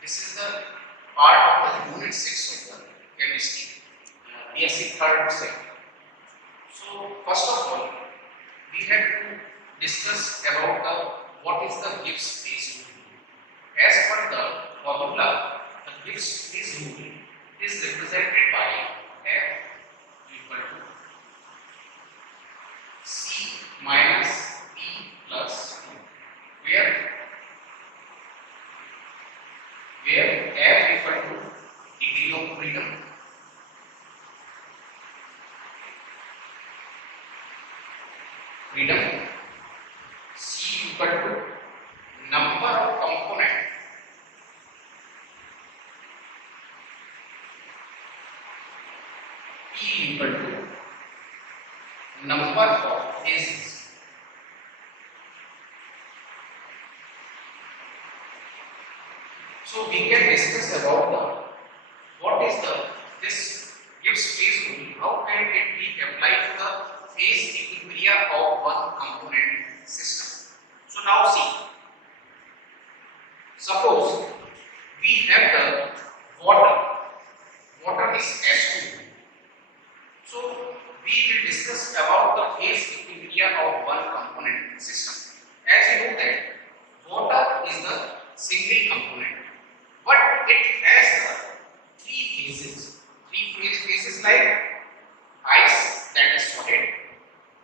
This is the part of the unit 6 of the chemistry, BSc third set. So first of all, we have to discuss about what is the Gibbs Phase Rule. As per the formula, the Gibbs Phase Rule is represented by F equal to C minus P plus 2, where F equal to degree of freedom, C equal to number of component, P equal to number of phases. So we can discuss about what is this Gibbs phase rule, how can it be applied to the phase equilibria of one component system. So now see, suppose we have the water is H2. So we will discuss about the phase equilibria of one component system. As you know that water is the single component, but it has the three phases like ice, that is solid,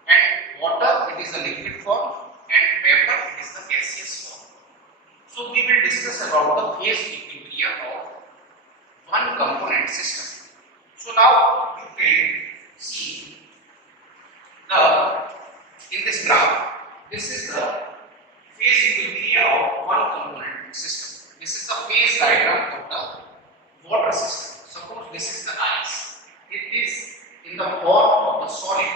and water, it is a liquid form, and vapor, it is the gaseous form. So we will discuss about the phase equilibria of one component system. So now you can see in this graph, this is the phase equilibria of one component system. This is the phase diagram of the water system. Suppose this is the ice. It is in the form of the solid,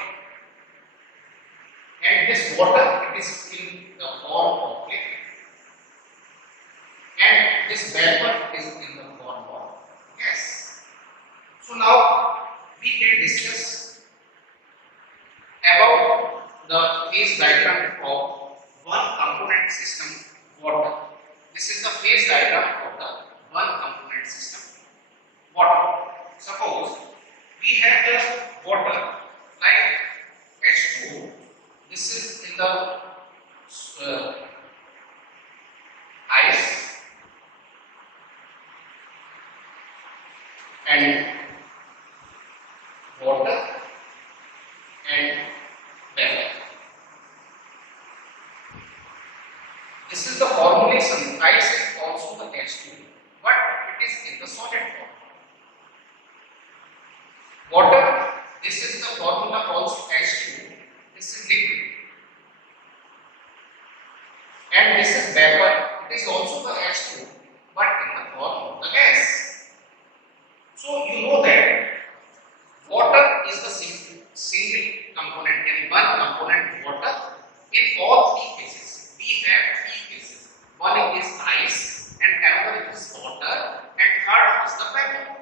and this water, it is in the form of liquid, and this vapor is in the form of gas. So now we can discuss about the phase diagram of one component system, water. This is the phase diagram of the one component system, water. Suppose we have the water like H2O. This is in the ice, and water and vapor. This is the formulation. Ice is also the H2, but it is in the solid form. Water, this is the formula also H2. This is liquid, and this is vapor. It is also the H2, but in the form of the gas. So you know that water is the single component, and one component water in all three phases. We have three phases. One is ice, and another is water, and third is the vapor.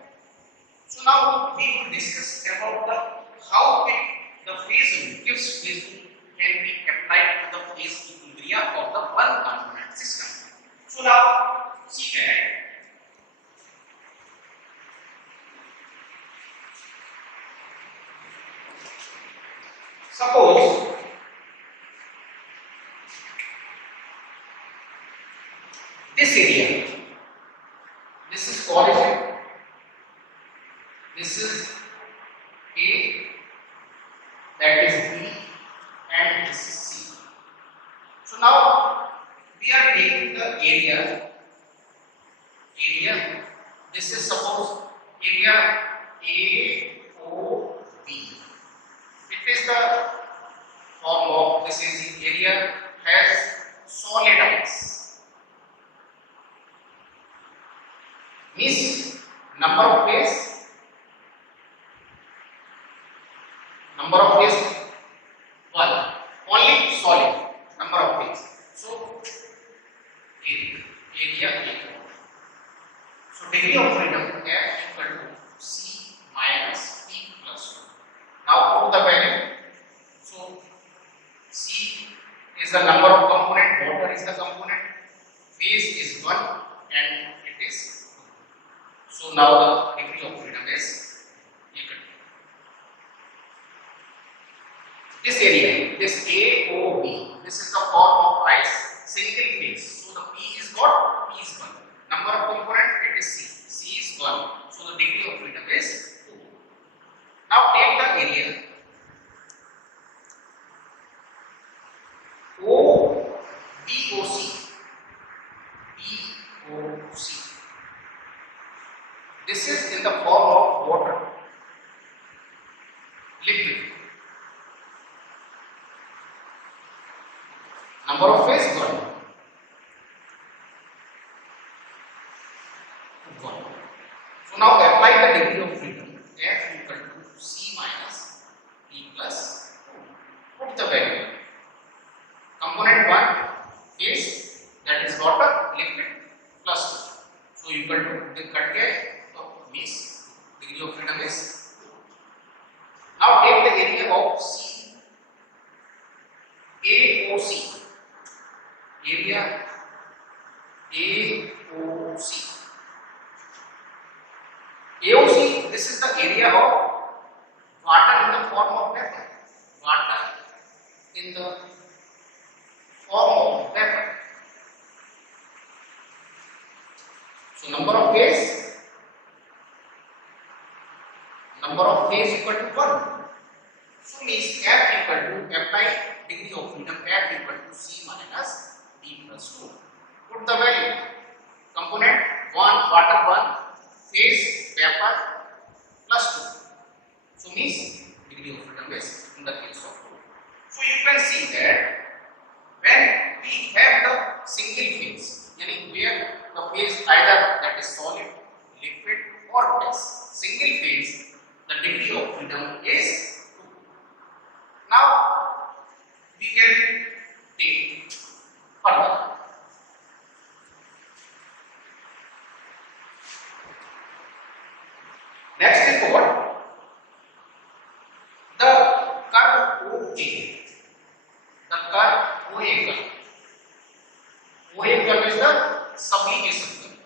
So now we will discuss about how the phase rule, Gibbs phase rule, can be applied to the phase equilibria of the one component system. So now see that suppose this area, this is origin, this is A, that is B, and this is C. So now we are taking the area. This is suppose area AOB. It is the form of, this is area has solid ice. Means number of phase 1, only solid number of phase. So area equal. So degree of freedom F equal to C minus P plus 2. Now put the value. So C is the number of component, water is the component, phase is 1, and it is now the degree of freedom is equal. This area, this AOB, this is the form of ice single phase. So the P is what? P is 1. Number of component, it is C. C is 1. So the degree of freedom is 2. Now take the area BOC. This is in the form of water, liquid. Number of phase 1. 1. So now apply the degree of freedom F equal to C minus P plus 2. Put the value. Component 1 is, that is water, liquid plus 2. So equal to the cut gauge. Means degree of freedom is 2. Now take the area of C, AOC, area AOC. AOC, this is the area of water in the form of vapor. Water in the form of vapor. So number of phase equal to 1. So means F equal to apply degree of freedom F equal to C minus D plus 2. Put the value. Component 1, water 1, phase vapor plus 2. So means degree of freedom is in the case of 2. So you can see that when we have the single phase, meaning where the phase either that is solid, liquid or gas, single phase, the degree of freedom is 2. Now we can take further. Next is what? The curve OA. The curve OA curve. OA curve is the sublimation curve.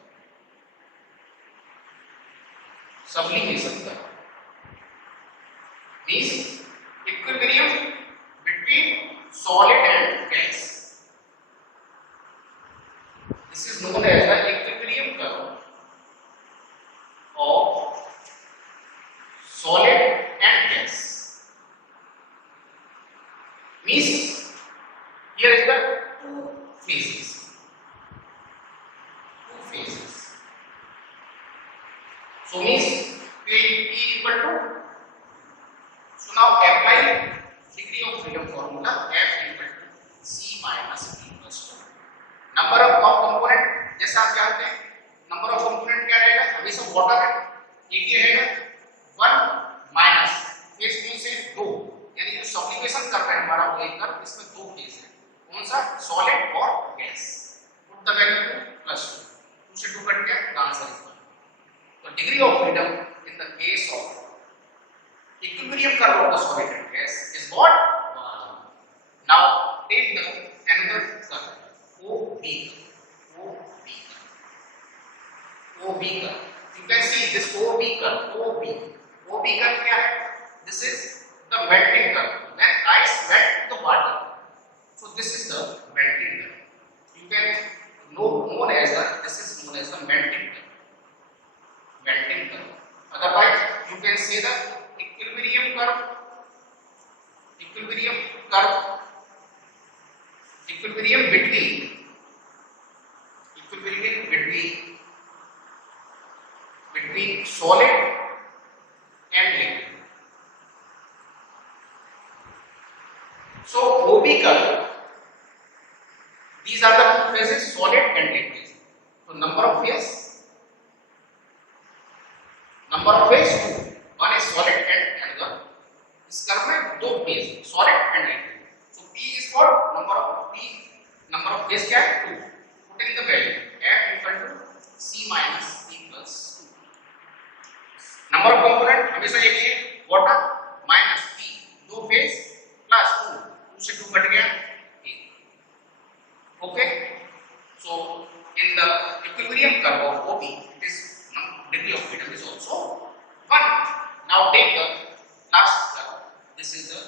Sublimation curve means equilibrium between solid and gas. This is known as the equilibrium curve of solid and gas. Means here is the two phases. So means P equal to. So now apply degree of freedom formula F equal to C minus P plus 2. Number of component जैसा आप जानते हैं, number of component क्या रहेगा? हमेशा water है, एक ही रहेगा 1 माइनस फेज में से 2, यानी जो सब्लिमेशन कर रहे हैं हमारा लेकर इसमें 2 फेज है, कौन सा? सॉलिड और gas. Put the value plus 2 से 2 कट गया, द आंसर इज 1. तो degree of freedom in the case of equilibrium curve of the solid and gas is what? 1. Now take the another curve, OB curve. OB curve. You can see this OB curve. OB curve क्या है? This is the melting curve. When ice melt the water, so this is the melting curve. You can known as the, this is known as the melting curve. Melting curve. Otherwise, you can say the equilibrium curve between solid and liquid. So OB curve, these are the two phases, solid and liquid. So number of phase 2. One is solid and another. इस curve में 2 phase, solid and liquid. So P is what? Number of phase क्या है? 2. Put in the value F equal to C minus P plus 2. Number of component हमेशा एक ही है, water minus P, 2 phase plus 2. 2 से 2 cut गया, 1. Okay. So in the equilibrium curve of OB, it is degree of freedom is also 1. Now take the last curve. This is the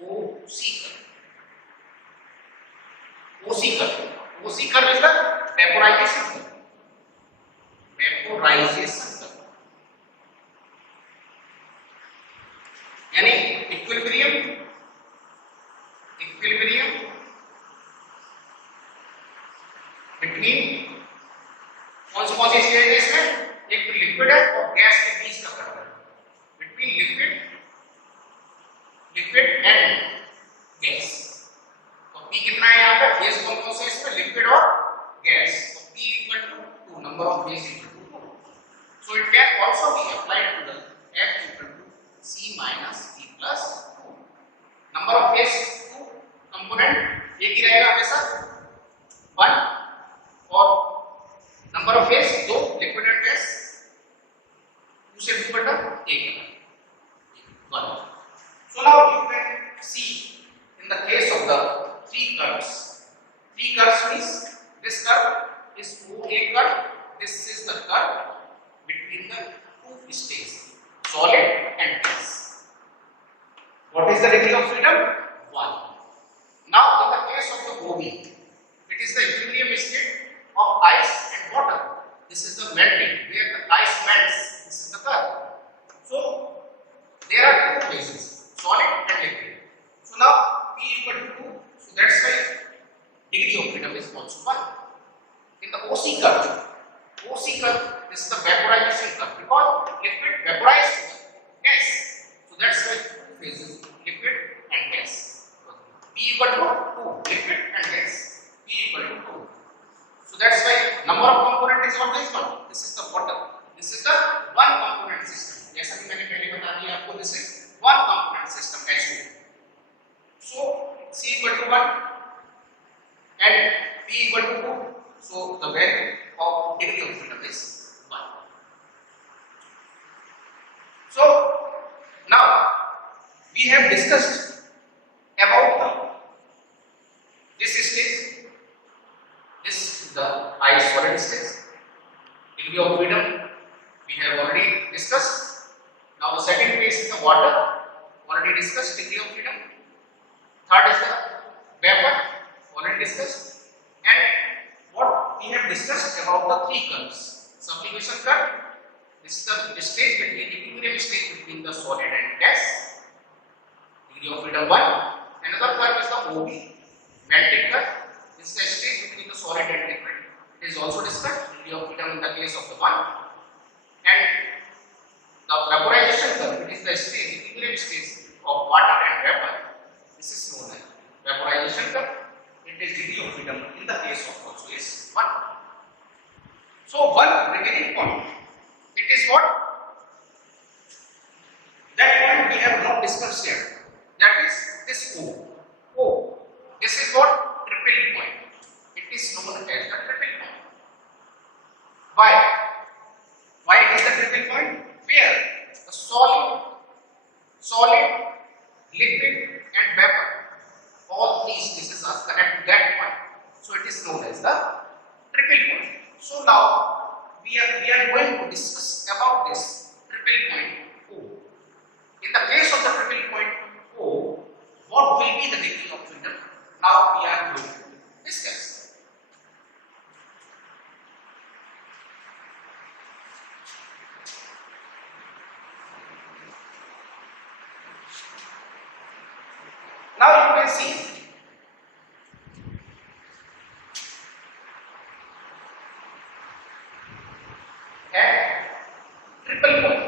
OC curve. OC curve. OC curve is the vaporization curve. Vaporization curve. यानी equilibrium between कौन सी stage है इसमें? एक तो liquid है और gas के बीच का कर्व है, बिटवीन लिक्विड एंड गैस। तो P कितना है यहाँ पे? फेज कौन कौन से इसमें? लिक्विड और गैस। तो P equal to 2, number of phase equal to 2। So it can also be applied to the F equal to C minus P plus 2। Number of phase 2 component एक ही रहेगा हमेशा 1, और number of phase 2 liquid and gas 2 से 2 बटा 1 1। So now you can see in the case of the three curves means this curve is OA curve, this is the curve between the two states, solid and gas. What is the degree of freedom? 1. Now in the case of the OB, it is the equilibrium state of ice and water. This is the melting, where the ice melts. This is the curve. So there are two phases, solid and liquid. So now P equal to 2. So that's why degree of freedom is also 1. In the OC curve, this is the vaporization curve, because liquid vaporizes to the gas. So that's why two phases, liquid and gas. P equal to 2, liquid and gas. P equal to 2. So that's why number of component is always 1. This is the water. This is the one component system. जैसा कि मैंने पहले बता दिया आपको, this is one component system H2. So C equal to 1 and P equal to 2. So the value of degree of freedom is 1. So now we have discussed about this stage. This is the ice solid stage. Degree of freedom we have already discussed. Now the second phase is the water. Already discussed degree of freedom. Third is the vapor. Already discussed. And what we have discussed about the three curves. Sublimation curve. This is the stage between equilibrium stage between the solid and gas. Degree of freedom 1. Another curve is the OB, melting curve. This is the stage between the solid and liquid. It is also discussed. Degree of freedom in the case of the 1. And the vaporization curve, it is the stage, equilibrium stage of water and vapor. This is known as vaporization curve. It is degree of freedom in the case of also is 1. So one remaining point. It is what? That point we have not discussed yet. That is this O. O. This is what? Triple point. It is known as the triple point. Why? Why it is the triple point? Where the solid, liquid and vapor, all these pieces are connected to that point. So it is known as the triple point. So now we are going to discuss about this triple point O. In the case of the triple point O, what will be the degree of freedom? Now we are going to discuss. Now you can see at triple point.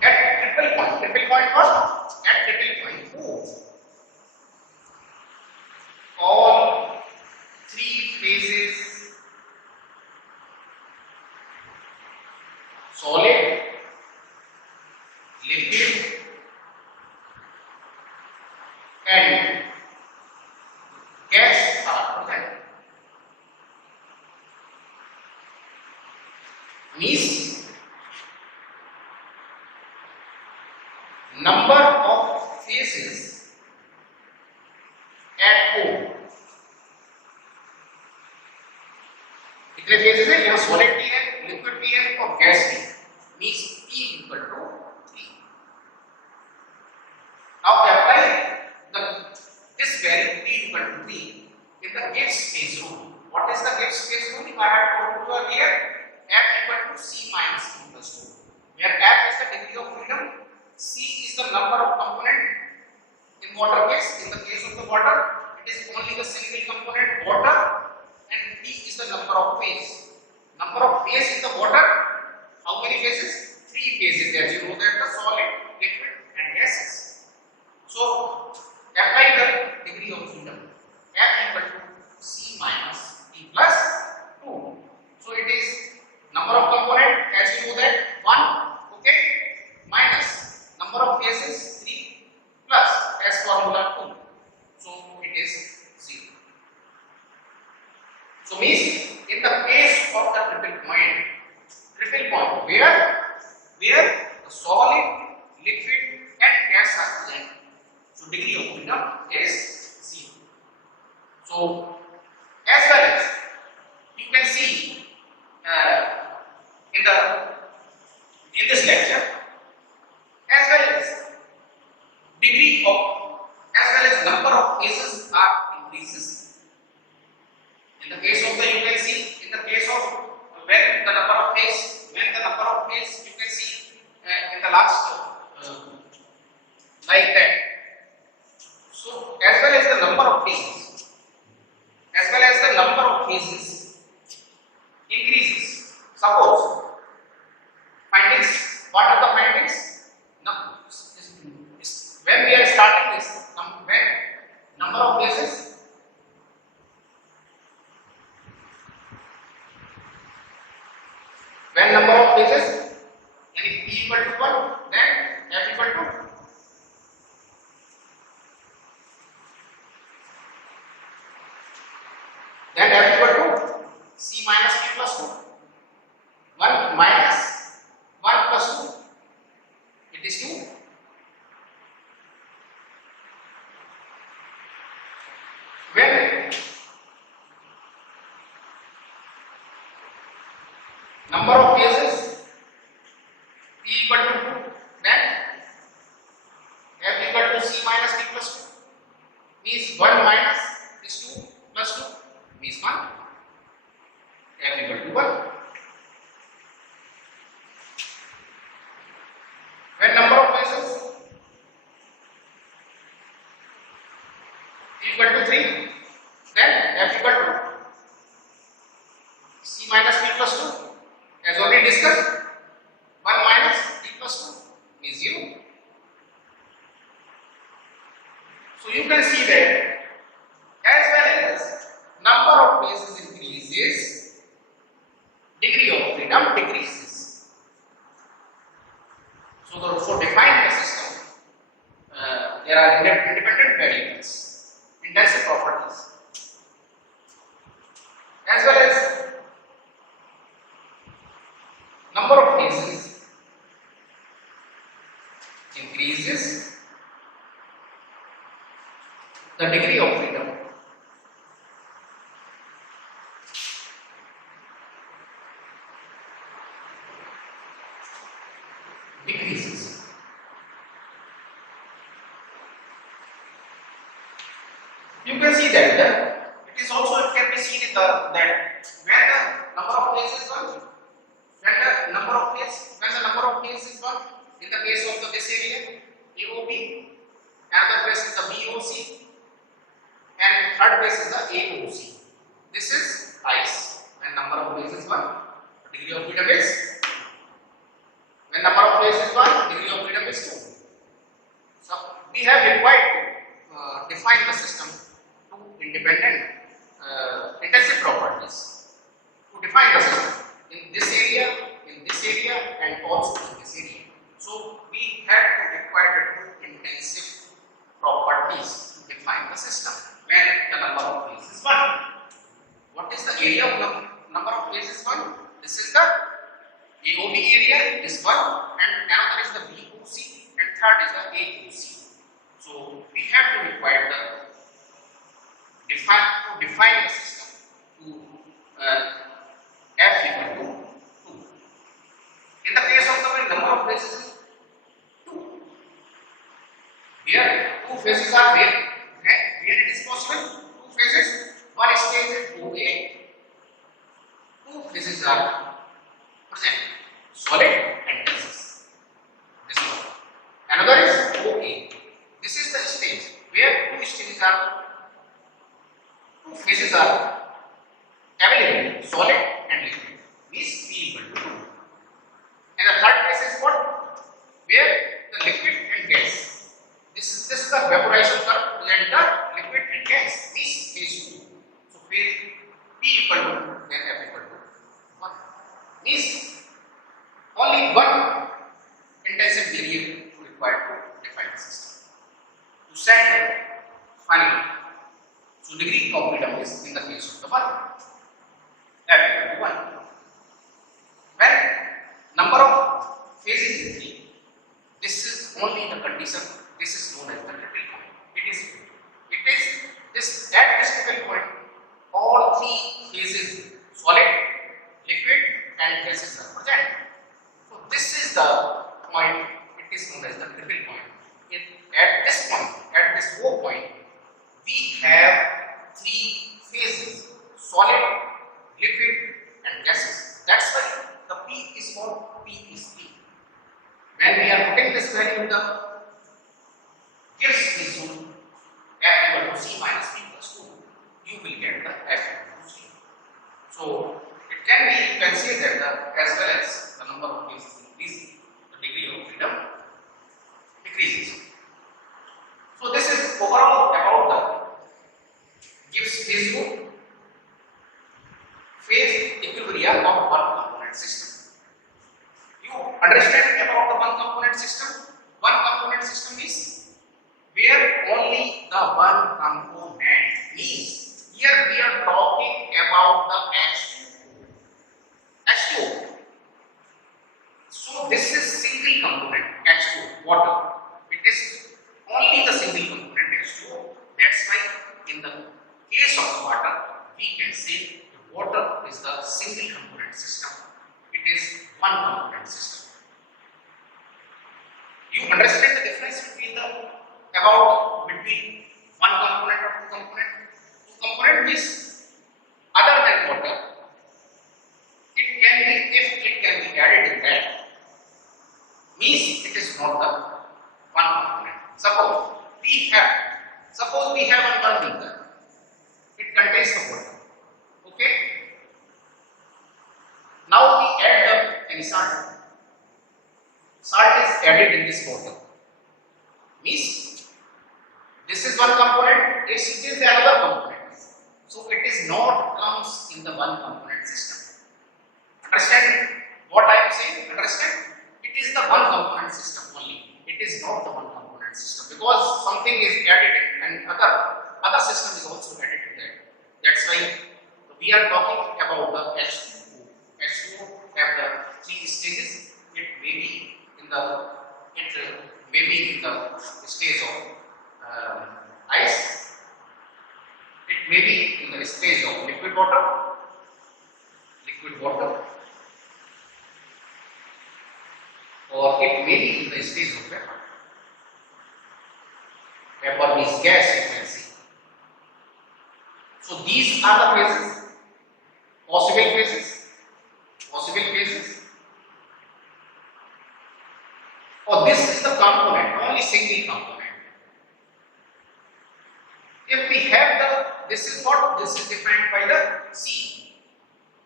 At triple point what? At triple point O. All three phases, solid, liquid and gas are present. Means number of phases at O कितने phases है? यहाँ solid भी है, liquid भी है और gas भी है, means P equal to 3. Now apply the this value P equal to 3 in the Gibbs phase rule. What is the Gibbs phase rule? If I had told you earlier, F equal to C minus P plus 2, where F is the degree of freedom, C is the number of component in water phase. In the case of the water, it is only the single component water, and P is the number of phase. Number of phase in the water, how many phases? 3 phases. As you know that the solid, liquid, and gases. So apply the degree of freedom. F equal to C minus P plus 2. So it is number of component, as you know that 1, okay, minus number of phases 3 plus as formula 2. So it is 0. So means in the case of the triple point where the solid, liquid and gas are present, so degree of freedom is 0. So as well as you can see in this lecture, as well as degree of, as well as number of phases are increases. In the case of the, you can see in the case of when the number of phase you can see in the last like that. So as well as the number of phases increases. Suppose findings, what are the findings? Now, when we are starting this, when number of phases, when number of phases, and if P equal to 1, then F equal to, then F equal to C minus P plus 2. 1 minus 1 plus 2, it is 2. When number of phases P equal to 2, then F equal to C minus P plus 2, means 1 minus this 2 plus 2 means 1, F equal to 1. When number of phases equal to 3, then F equal to C minus P plus 2, as already discussed, 1 minus P plus 2 is 0. So you can see that as well as number of phases increases, degree of freedom decreases. So for defining the system, there are independent variables, intensive properties, as well as number of phases increases, the degree of freedom decreases. You can see that it is also, it can be seen in that when the number of phases is 1, when the number of phases is 1, in the case of this area AOB, another phase is the BOC, and third phase is the AOC. This is ice. When number of phases is 1, degree of freedom is, when number of phases is 1, degree of freedom is 2. So we have required to define the system to independent intensive properties to define the system in this area and also in this area. So we have to require the two intensive properties to define the system when the number of phases is 1. What is the area of number of phases 1? This is the AOB area, this one, and another is the BOC, and third is the AOC. So we have to require to define the system to phases are present, solid and gases. This one. Another is OK. This is the stage where two phases are available, solid and liquid. Means P equal to 2. And the third case is what? Where the liquid and gas. This is the vaporization curve present the liquid and gas. This phase 2. So phase P equal to then F equal to 1. Means only one intensive degree required to define the system. To set the final. So degree of freedom is in the case of the one. F equal to 1. When number of phases is 3, this is only the condition. This is known as the critical point. It is this at this critical point, all three phases, solid, liquid, and gases are present. So this is the point. It is known as the critical point. At this point, at this O point, we have three phases: solid, liquid, and gases. That's why the P is called P is P. When we are putting this value in the Gibbs Phase Rule, F equal to C minus P plus 2, you will get the F equal to C. So it can be, you can say that as well as the number of phases increases, the degree of freedom decreases. So this is overall about the Gibbs Phase Rule, phase equilibria of one component system. You understand about the one component system? One component system is where only the one component means. Here we are talking about the H2O. So this is single component H2O, water. It is only the single component H2O. That's why in the case of water, we can say the water is the single component system. It is one component system. You understand the difference between between one component or two component? Two component means other than water. It can be, if it can be added in that, means it is not the one component. Suppose we have one beaker. It contains the water. Okay. Now we add any salt. Salt is added in this water. Means this is one component, it is the another component. So it is not comes in the one component system. Understand what I am saying? Understand? It is the one component system only. It is not the one component system because something is added and other system is also added to that. That's why we are talking about the H2O. H2O have the three stages. It may be in the stage of ice. It may be in the stage of liquid water, or it may be in the stage of vapor. Vapor means gas, you can see. So these are the phases, possible phases. Or this is the component, only single component. If we have this is defined by the C.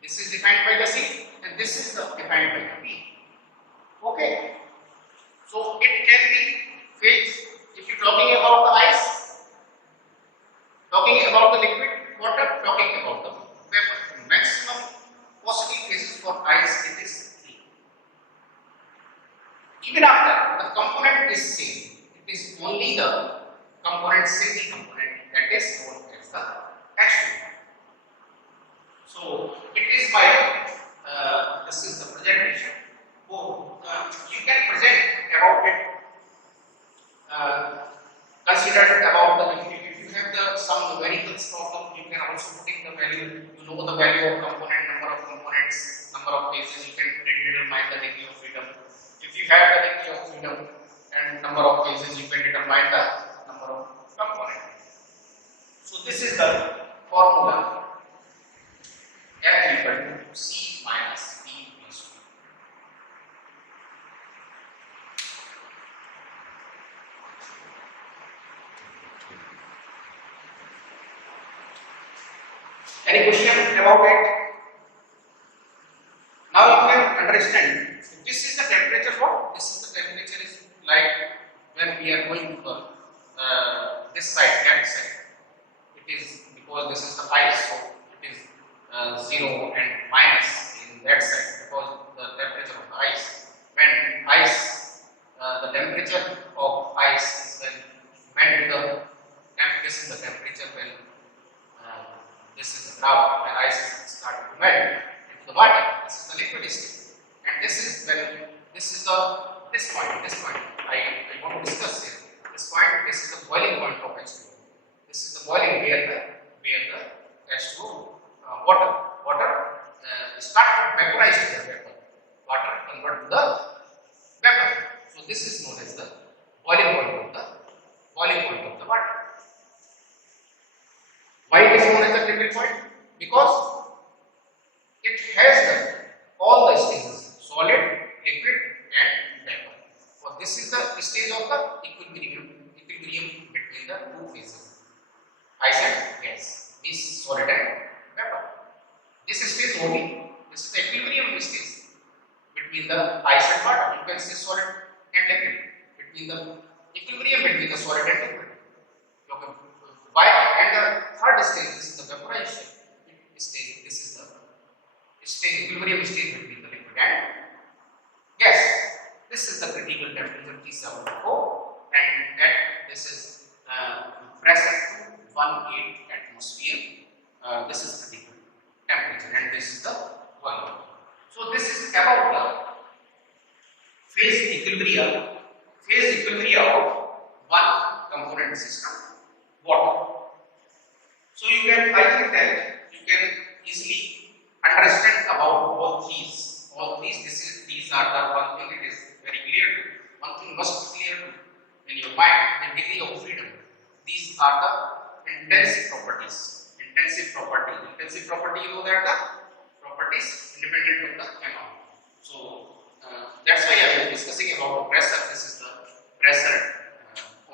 This is defined by the C, and this is defined by the P. Okay. So it can be phase. If you're talking about the ice, talking about the liquid water, talking about the vapor. Maximum possible phases for ice it is 3. Even after the component is same, it is only the single component that is known as the H2O. So it is by this is the presentation. You can present about it. Consider about the if you have some variables problem, you can also put in the value. You know the value of component, number of components, number of phases. You can determine the degree of freedom. If you have the degree of freedom and number of phases, you can determine the number of components. So this is the formula F equal to C minus Any question about it? Now you can understand. This is the temperature. What? This is the temperature is like when we are going to the this side, that side. It is because this is the ice, so it is 0 and minus in that side because the temperature of the ice. When ice, the temperature of ice is when the this is the temperature when this is the graph when ice is starting to melt into the water. This is the liquid state, and this is when this is the this point. I want to discuss here. This point. This is the boiling point of H2O. This is the boiling where the H2O water start to vaporize the vapor. Water convert to the vapor. So this is known as the boiling point of the water. Why it is known as the tipping point? Because it has all the stages: solid, liquid, and vapor. So this is the stage of the equilibrium between the two phases: ice and gas. This is solid and vapor. This stage only. This is the equilibrium stage between the ice and water. You can say solid and liquid. Between the equilibrium between the solid and liquid. Okay. Why? And the third stage, this is the vaporization stage. This is the equilibrium stage between the liquid and gas. This is the critical temperature T74, and this is pressure 218 atmosphere. This is critical temperature, and this is the volume. So this is about the phase equilibria of one component system, water. So I think that you can easily understand about all these. These are the one thing it is very clear to. One thing must be clear to in your mind: the degree of freedom. These are the intensive properties. Intensive property. You know that the properties independent of the amount. So that's why I am discussing about pressure. This is the pressure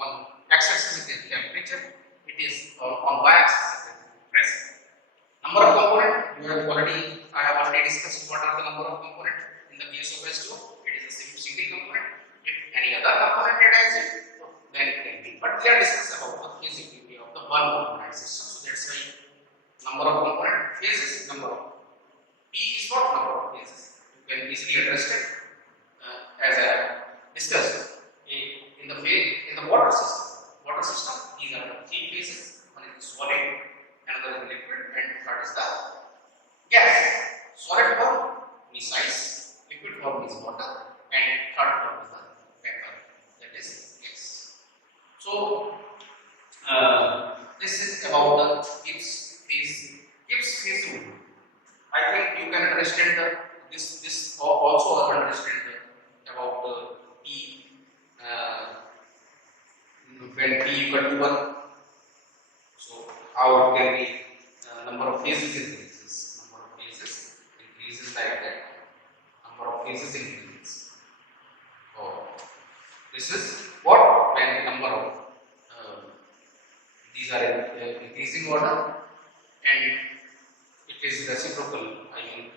on x-axis is temperature. It is on y-axis pressure. Number of component. I have already discussed what are the number of component in the case of H2O. It is a single component. If any other component attached it, then it can be. But we are discussing about the physicality of the one component system. So that's why number of component phases. Number of P is what number of phases. You can easily address it as I discussed in the water system. These are the three phases. One is the solid, another is the liquid, and third is the gas. Solid form is ice, liquid form is water, and third form is the vapor, that is gas. So this is about the Gibbs phase rule. I think you can understand this also understand about the T when T equal to 1. So how it can be number of phases increases. Like that. Number of phases increases. So this is what when number of these are in increasing order, and it is reciprocal. I mean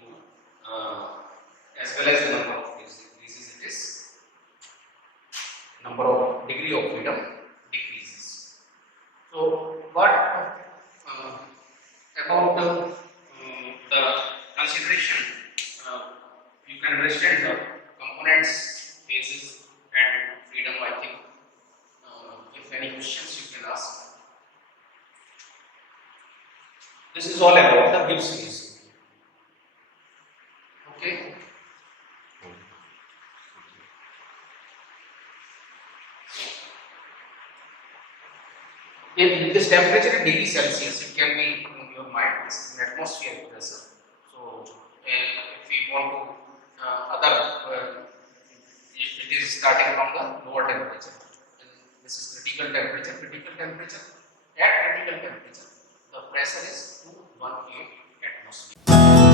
as well as the number of phases increases, it is number of degree of freedom decreases. So what about the consideration? You can understand the components, phases, and freedom. I think if any questions you can ask. This is all about the Gibbs phase. Okay. In this temperature in degree Celsius, it can be in your mind. This is an atmospheric pressure. So if we want to it is starting from the lower temperature. And this is critical temperature. At critical temperature, the pressure is 218 atmosphere.